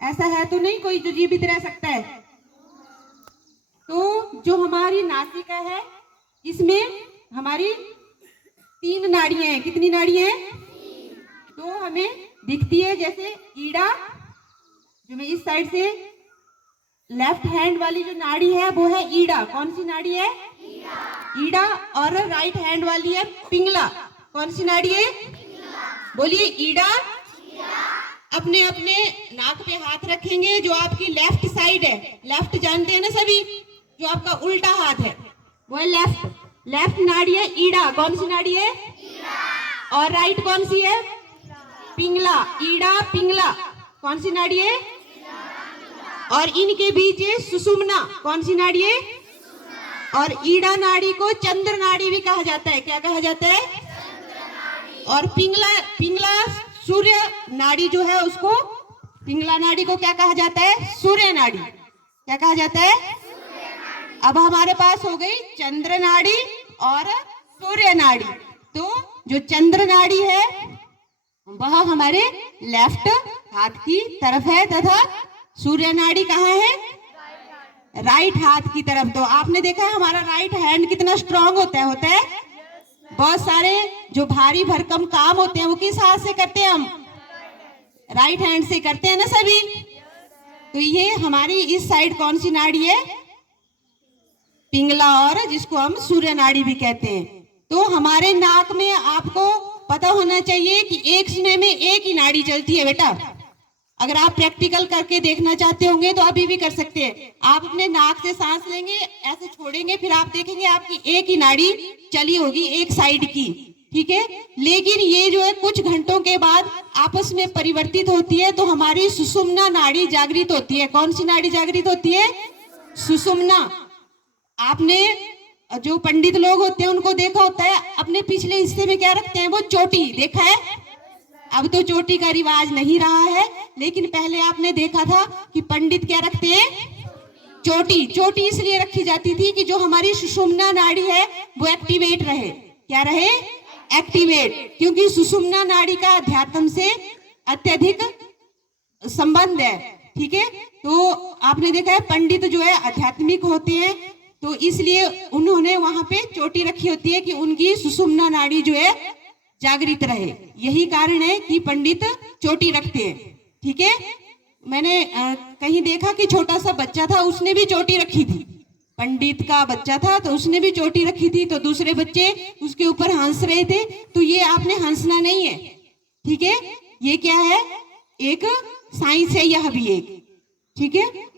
ऐसा है तो नहीं कोई जो जीवित रह सकता है। तो जो हमारी नासिका है इसमें हमारी 3 नाड़ियां हैं। कितनी नाड़ियां हैं? तो हमें दिखती है जैसे ईड़ा, जो मैं इस साइड से लेफ्ट हैंड वाली जो नाड़ी है वो है ईड़ा। कौन सी नाड़ी है? ईड़ा। और राइट हैंड वाली है पिंगला। कौन सी नाड़ी है? बोलिए ईड़ा। अपने अपने नाक पे हाथ रखेंगे। जो आपकी लेफ्ट साइड है, लेफ्ट जानते हैं ना सभी, जो आपका उल्टा हाथ है वो है लेफ्ट। लेफ्ट नाड़ी है ईड़ा। कौन सी नाड़ी है? और राइट कौन सी है? पिंगला। ईड़ा पिंगला। कौन सी नाड़ी है? और इनके बीच है सुषुम्ना। कौन सी नाड़ी है? और ईड़ा नाड़ी को चंद्र नाड़ी भी कहा जाता है। क्या कहा जाता है? और पिंगला सूर्य नाड़ी जो है उसको, पिंगला नाड़ी को क्या कहा जाता है? सूर्य नाड़ी। क्या कहा जाता है? अब हमारे पास हो गई चंद्र नाड़ी और सूर्य नाड़ी। तो जो चंद्र नाड़ी है वह हमारे लेफ्ट हाथ की तरफ है तथा सूर्य नाड़ी कहाँ है? राइट हाथ की तरफ। तो आपने देखा है हमारा राइट हैंड कितना स्ट्रांग होता है। बहुत सारे जो भारी भरकम काम होते हैं वो किस हाथ से करते हैं? हम राइट हैंड से करते हैं ना सभी। तो ये हमारी इस साइड कौन सी नाड़ी है? पिंगला, और जिसको हम सूर्य नाड़ी भी कहते हैं। तो हमारे नाक में आपको पता होना चाहिए कि एक समय में एक ही नाड़ी चलती है बेटा। अगर आप प्रैक्टिकल करके देखना चाहते होंगे तो अभी भी कर सकते हैं। आप अपने नाक से सांस लेंगे, ऐसे छोड़ेंगे, फिर आप देखेंगे आपकी एक ही नाड़ी चली होगी एक साइड की, ठीक है। लेकिन ये जो है कुछ घंटों के बाद आपस में परिवर्तित होती है तो हमारी सुषुम्ना नाड़ी जागृत होती है। कौन सी नाड़ी जागृत होती है? सुषुम्ना। आपने जो पंडित लोग होते हैं उनको देखा होता है अपने पिछले हिस्से में क्या रखते हैं? वो चोटी। देखा है? अब तो चोटी का रिवाज नहीं रहा है, लेकिन पहले आपने देखा था कि पंडित क्या रखते हैं? चोटी। चोटी इसलिए रखी जाती थी कि जो हमारी सुषुम्ना नाड़ी है वो एक्टिवेट रहे। क्या रहे? एक्टिवेट। क्योंकि सुषुम्ना नाड़ी का अध्यात्म से अत्यधिक संबंध है, ठीक है। तो आपने देखा है पंडित जो है आध्यात्मिक होते हैं, तो इसलिए उन्होंने वहां पे चोटी रखी होती है कि उनकी सुषुम्ना नाड़ी जो है जागृत रहे। यही कारण है कि पंडित चोटी रखते हैं, ठीक है। मैंने कहीं देखा कि छोटा सा बच्चा था, उसने भी चोटी रखी थी। पंडित का बच्चा था तो उसने भी चोटी रखी थी, तो दूसरे बच्चे उसके ऊपर हंस रहे थे। तो ये आपने हंसना नहीं है, ठीक है। ये क्या है? एक साइंस है यह भी एक, ठीक है।